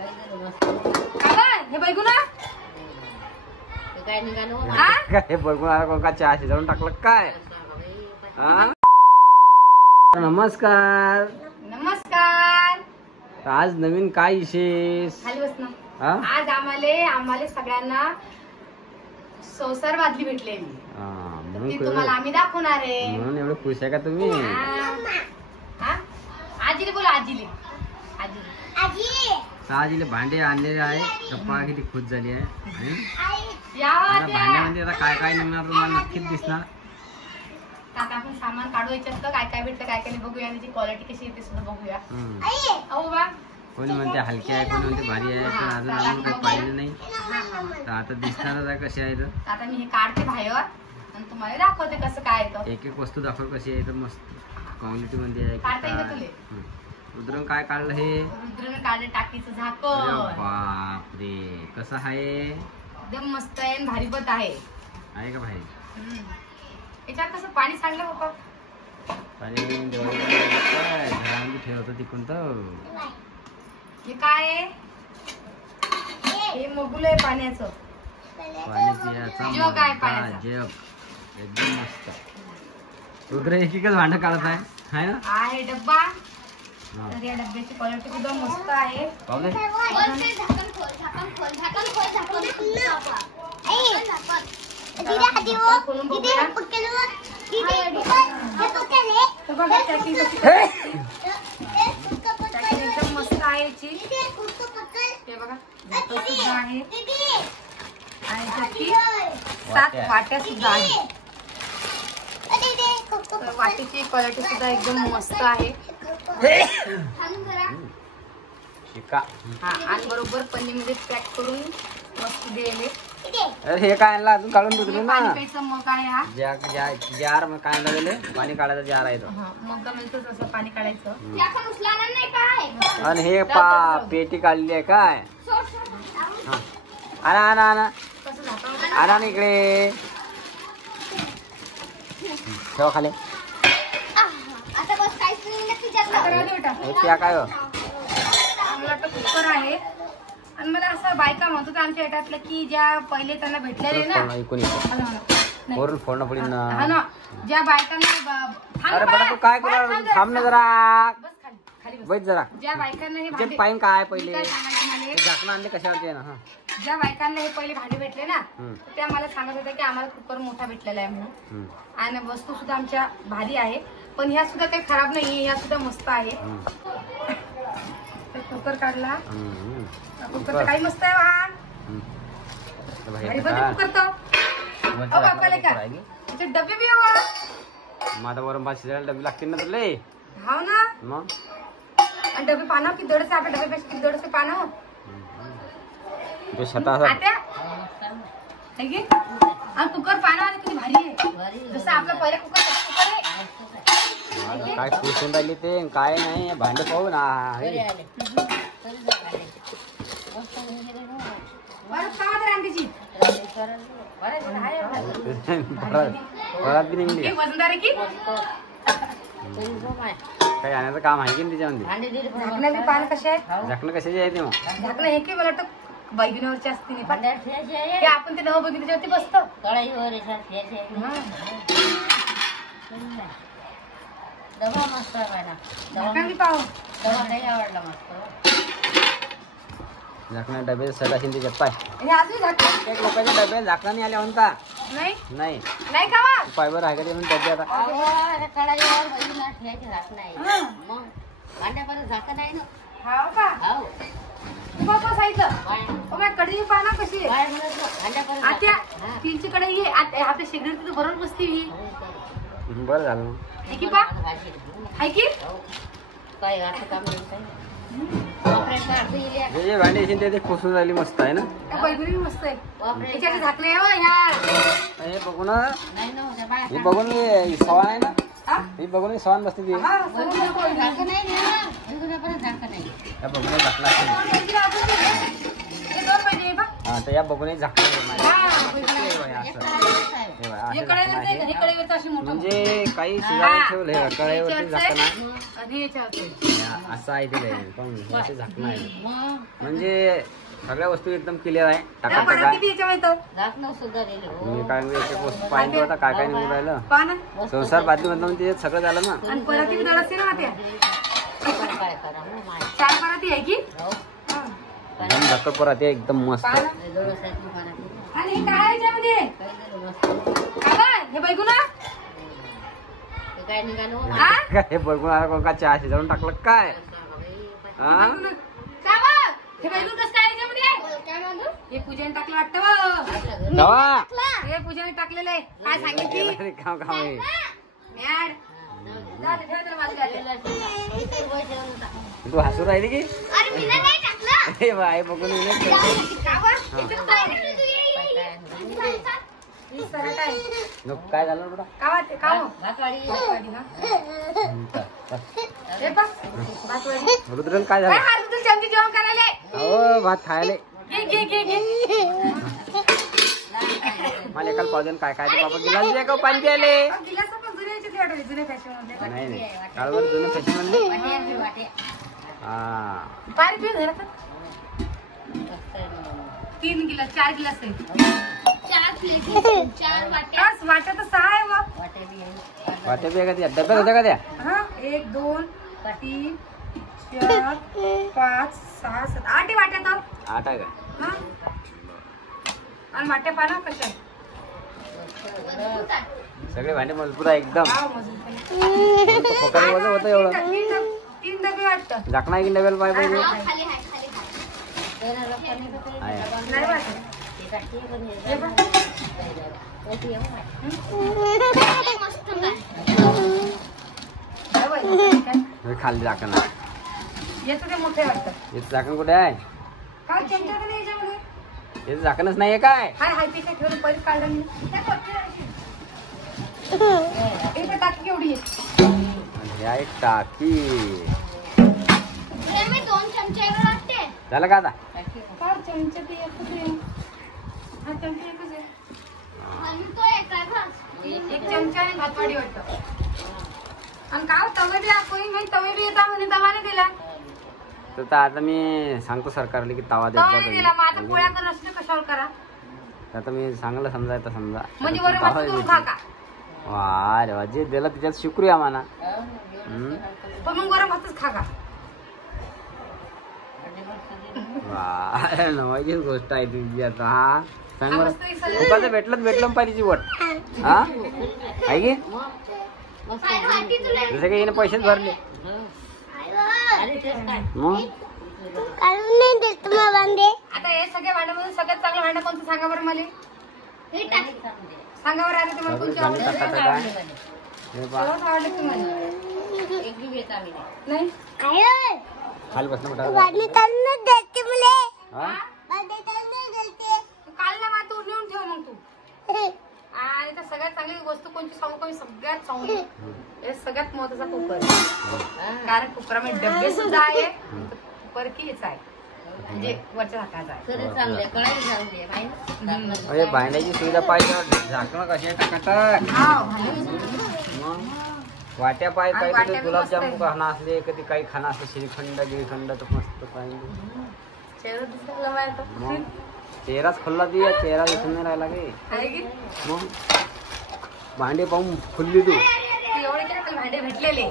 हे बघू ना काय निघालो हे बघून आला कोण का चहा शिजवून टाकलं काय? नमस्कार. नमस्कार. आज नवीन काय विशेष? खाली बस ना. आज आम्हाला सगळ्यांना संसार बादली भेटलेली. ती तुम्हाला आम्ही दाखवणार आहे. म्हणून एवढं खुश आहे का तुम्ही? आजीले बोला. आजीले आजीले भांडे आणलेले आहे. गप्पा किती खुश झाली आहे. भांड्यामध्ये आता काय काय निघणार तुम्हाला नक्कीच दिसणार. आता आपण सामान काढू याच्यात काय काय भेटलं काय काय बघूया आणि त्याची क्वालिटी कशी येते सुद्धा बघूया. कोणी म्हणते हलकी आहे कोणी म्हणते भारी आहे पण अजून आम्ही काही पाहिलं नाही. तर आता दिसणारच आहे कशी आहे. तर आता मी हे काढते बाहेर आणि तुम्हाला दाखवते कसं काय येतं. एक एक वस्तू दाखव कशी आहे. तर मस्त क्वालिटी मध्ये आहे. काढता येतं तुले. रुद्रन काय काढलं हे? रुद्रन काढलं टाकीचं झाकण. बापरे कसं आहे? एकदम मस्त आहे आणि भारी बत आहे का भाई? याच्यात कसं पाणी सांडलं बाबा. पाणी घरामध्ये ठेवतो तिकडून. तर हे काय आहे? हे मगुल आहे पाण्याचं. जग आहे पाण्याचं. जग एकदम मस्त. रुद्र एक एकच भांड काढत आहे ना. आहे डब्बा. तर या डब्याची क्वालिटी सुद्धा मस्त आहे. खोलून बघूया. एकदम मस्त आहे याची. हे बघा झाकण सुद्धा आहे आणि त्याची 7 वाट्या सुद्धा आहे. वाटीची क्वालिटी सुद्धा एकदम मस्त आहे. आणि बरोबर पन्नीमध्ये पॅक करून मस्त दिलेले. हे काय आणलं अजून काढून दुसरं ना. मग आहे हा जार मग काय आणलं पाणी काढायचं जार आहे. मग मिळतच असं पाणी काढायचं. आणि हे पेटी काढली आहे काय? आणा आणा आणा आणा ना इकडे ठेवा खाली. काय कुकर आहे. आणि मला असं बायका म्हणत होत्या आमच्या एटातलं की ज्या पहिले त्यांना भेटलेले ना वरून फोडणं पडेल ना. हा ना ज्या बायकांना. अरे बडा तू काय करू? थांब ना जरा. बस खाली बस जरा. ज्या बायकांना हे भांडे पाहिजे काय पहिले सांगायचे झाकणं आणले कशावरती आहे ना. ज्या बायकांना हे पहिले भांडे भेटले ना त्या मला सांगत होत्या की आम्हाला कुकर मोठा भेटलेला आहे म्हणून. आणि वस्तू सुद्धा आमच्या भारी आहे. पण ह्या सुद्धा काही खराब नाहीये. ह्या सुद्धा मस्त आहे. कुकर काढला. कुकर काही मस्त आहे. हा भारी बन कुकर तो. बापाले का त्याचे डबे बी हवा. माझा वरून भात शिजायला डबे लागतील ना तुले. हाव ना मग आणि डबे पानाव की दडसे आपल्या डब्यापेक्षा किती दडसे पानाव. आणि कुकर पानावर किती भारी आहे. जसं आपलं पहिलं कुकर आहे. काय खुशून राहिली ते काय नाही भांडे पाहू ना. वजनदार की काही आणायचं काम आहे की त्याच्यामध्ये. झाकणाची पान कसे आहेत? झाकणं कशाची आहे ते? मग झाकणं हे की मला वाटतं बैगुनावरची असते. ते आपण ते नव बघितलं त्याच्यावरती बसतो. झाकणा डबे सगळा त्याच्यात पाय. अजून लोकांच्या डबे झाकणा नाही आल्या म्हणता. नाही नाही नाही का फायबर आहे का ते म्हणून डबे आता हाव का कढई पाना कशी आता तीनची कढई आहे. आपल्या शेगडी तिथे बरोबर बसते. बरं झालं की पा आहे की जे भांडे ते खुसून राहिली मस्त आहे ना. बैगुनी मस्त आहे. त्याच्यात झाकले हे बघून हे बघून सवान आहे ना. हे बघून सवान बसते ती. बघून झाकला हा तर या बघून झाकण म्हणजे काही शिजायला ठेवलंय कढईवरती झाकण आहे असं आहे ते पण असे झाकण आहे म्हणजे सगळ्या वस्तू एकदम क्लिअर आहे. टाका मी काय वस्तू पाहिजे होता काय काय निघून राहिलं संसार बातमी म्हणलं ते सगळं झालं ना. झाकण परत एकदम मस्त हे बघून आला कोण का चहा शिजवून टाकलं काय हे पूजाने टाकलं वाटतं हे पूजाने टाकलेलं आहे काय सांगितली तू हसू राहिली की बाय बघून काय झालं रुद्रन काय झालं जेवण करायला हो भात खायला मला एकाला पावजन काय काय बाबा गिलास दे का पाणी प्यायले नाही नाही कालवर जुने फॅशन म्हणले हा 3 गिलास 4 गिलास वाट्या तर 6 आहे वाट्या बी का त्या डब्यात होत्या का त्या 1 2 3 4 5 6 7 8 वाट्या तर 8 आहे का आणि वाट्या पाना कशा सगळे भांडे मजबूत आहे एकदम होतं एवढं 3 डबे वाटतं झाकणा की डब्याला पाय पाहिजे खाली झाकण येतो ते मोठे वाटतं याचं झाकण कुठे आहे काय चमचा नाही याच्यामध्ये याचं झाकणच नाहीये काय हाय हाय ते काय ठेवलं पहिले काढलं मी एक टाकी केवढी आहे एक टाकी मी 2 चमचे वाटते झालं का आता काय चमचा ते एकच आहे हा चमचा एकच आहे आणि तो एक आहे बस एक चमचा आणि भातवाडी वाटतं आणि काय तवे बी कोणी म्हणजे तवे बी येता म्हणे तवा नाही दिला तर आता मी सांगतो सरकारला की तवा तवा नाही दिला मग आता पोळ्या करून असले कशावर करा आता मी सांगलं समजायचं समजा म्हणजे बरं मस्त करून खा का वा रे वा जे दिलं त्याच्यात शुक्रिया म्हणा पण मग बरं मस्तच खा का वा नवाचीच गोष्ट आहे तुझी आता हा सांग बरं दुपारचं भेटलं पाहिजे वट हा आहे की जसं काही याने पैसेच भरले मग आता हे सगळे भांड्यामधून सगळ्यात चांगलं भांडं कोणतं सांगा बरं मला सांगा बरं आता तुम्हाला कोणती आवडतं नाही खाली बसणं काल ना मग तू नेऊन ठेव मग तू आणि तर सगळ्यात चांगली वस्तू कोणती सांगू का मी सगळ्यात चांगली हे सगळ्यात महत्वाचा कुकर कारण कुकरामध्ये डबे सुद्धा आहे कुकर की हेच आहे म्हणजे वरच्या झाकायचा आहे भांड्याची सुविधा पाहिजे झाकणं कशी आहे टाकट वाट्या पाय काही कधी गुलाबजामुन खाणं असले कधी काही खाणं असले श्रीखंड गिरीखंड तर मस्त पाहिजे चेहराच खोलला ती चेहरा दिसून नाही राहिला की मग भांडे पाहून खुलली तू एवढे काय भांडे भेटलेले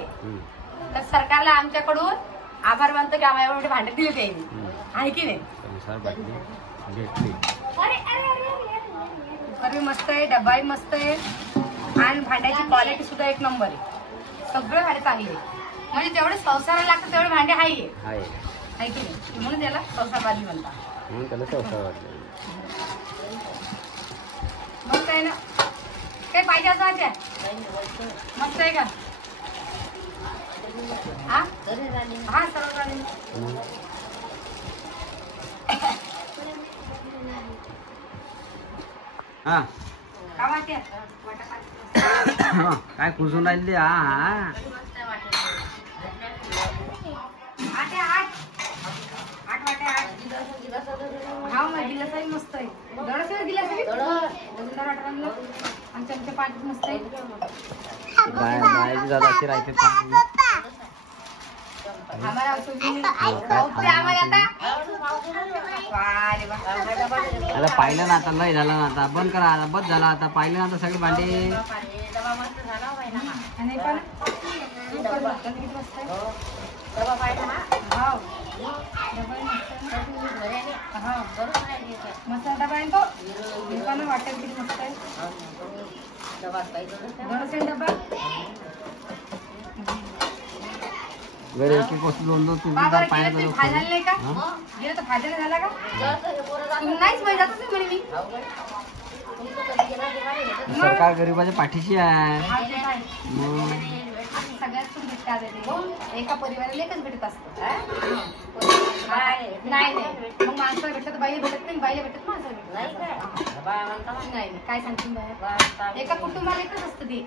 तर सरकारला आमच्याकडून आभार मानतो की आम्हाला एवढे भांडे दिले त्यांनी आहे की नाही भेटली कुकर मस्त आहे डब्बाही मस्त आहे आणि भांड्याची क्वालिटी सुद्धा एक नंबर आहे सगळे भांडे चांगले आहे म्हणजे जेवढे संसाराला लागतात तेवढे भांडे आहे की नाही म्हणून त्याला संसारवादी म्हणतात म्हणून त्याला संसार वाटले मस्त आहे ना काही पाहिजे असं वाटतं मस्त आहे का हा सर्व चालेल हा का वाटते काय खुसून राहिली हा आठ वाटे 8 हा मग गिलासही मस्त आहे. दडसच गिलास आहे. वजनदार वाटत आणलं. आणि चमचे पाच मस्त आहे. बायाची दादा अशी राहते आम्हाला आम्हाला आता आता पाहिलं ना, आता लय झालं ना, आता बंद करा, आता बस झाला, आता पाहिलं ना, आता सगळे भांडे आणि पण किती मस्त आहे. हो. डबा मस्त डबा आहे तो. दुकानं वाटेल किती मस्त आहे. डबा घरी एक एक वस्तू दोन दोन तीन बाबा तीन पाण्यात गेलं फायदा नाही का? गेलं तर फायदा नाही झाला का? तुम्ही नाहीच माहिती जातच नाही म्हणे मी. सरकार गरिबाच्या पाठीशी आहे. हा, ते आहे. मग असं सगळ्यात पण भेटते आता ते. एका परिवाराला एकच भेटत असतं. नाही मग माणसाला भेटलं तर बाईला भेटत नाही, बाईला भेटत माणसाला भेटत नाही. नाही काय सांगते बाया, एका कुटुंबाला एकच असतं ते.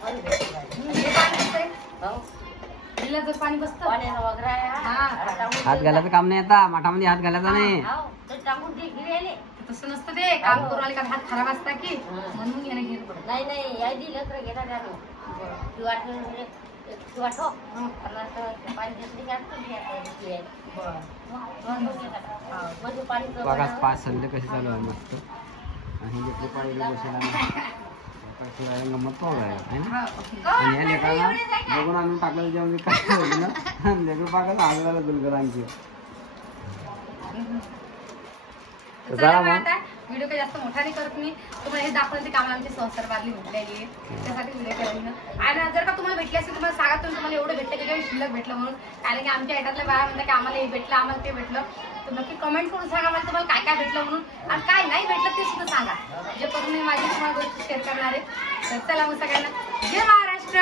हे पाणी असतंय. दिलं जर पाणी बसतं. हात घालायचं काम नाही, आता माठामध्ये हात घालायचा नाही. तसं नसतं ते. काम करून आले का हात खराब असता की म्हणून याने घेत पडत. बघा पाच संडे कसे चालू आहे मस्त. आणि लेकरू पाणी बसायला गमत पाहू आहे ना. आणि या लेकराला बघून आणून टाकलं जेव्हा मी काय होईल ना, लेकरू पाकच आजूबाला दुलगरांची. चला मग आता व्हिडिओ काही जास्त मोठा नाही करत मी. तुम्हाला हे दाखवण्याचे काम आमची संसार बादली भेटलेली आहे, त्यासाठी व्हिडिओ केला. आणि जर का तुम्हाला भेटले असेल तुम्हाला सांगा, तुम्हाला एवढं भेटलं की काही शिल्लक भेटलं म्हणून. कारण की आमच्या ह्याच्यातल्या बाया म्हणतात की आम्हाला हे भेटलं, आम्हाला ते भेटलं. तर नक्की कमेंट करून सांगा मला तुम्हाला काय काय भेटलं म्हणून, आणि काय नाही भेटलं ते सुद्धा सांगा, जे करून मी माझी तुम्हाला गोष्ट शेअर करणार आहे. तर चला मग सगळ्यांना जय महाराष्ट्र.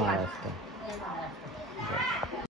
महाराष्ट्र.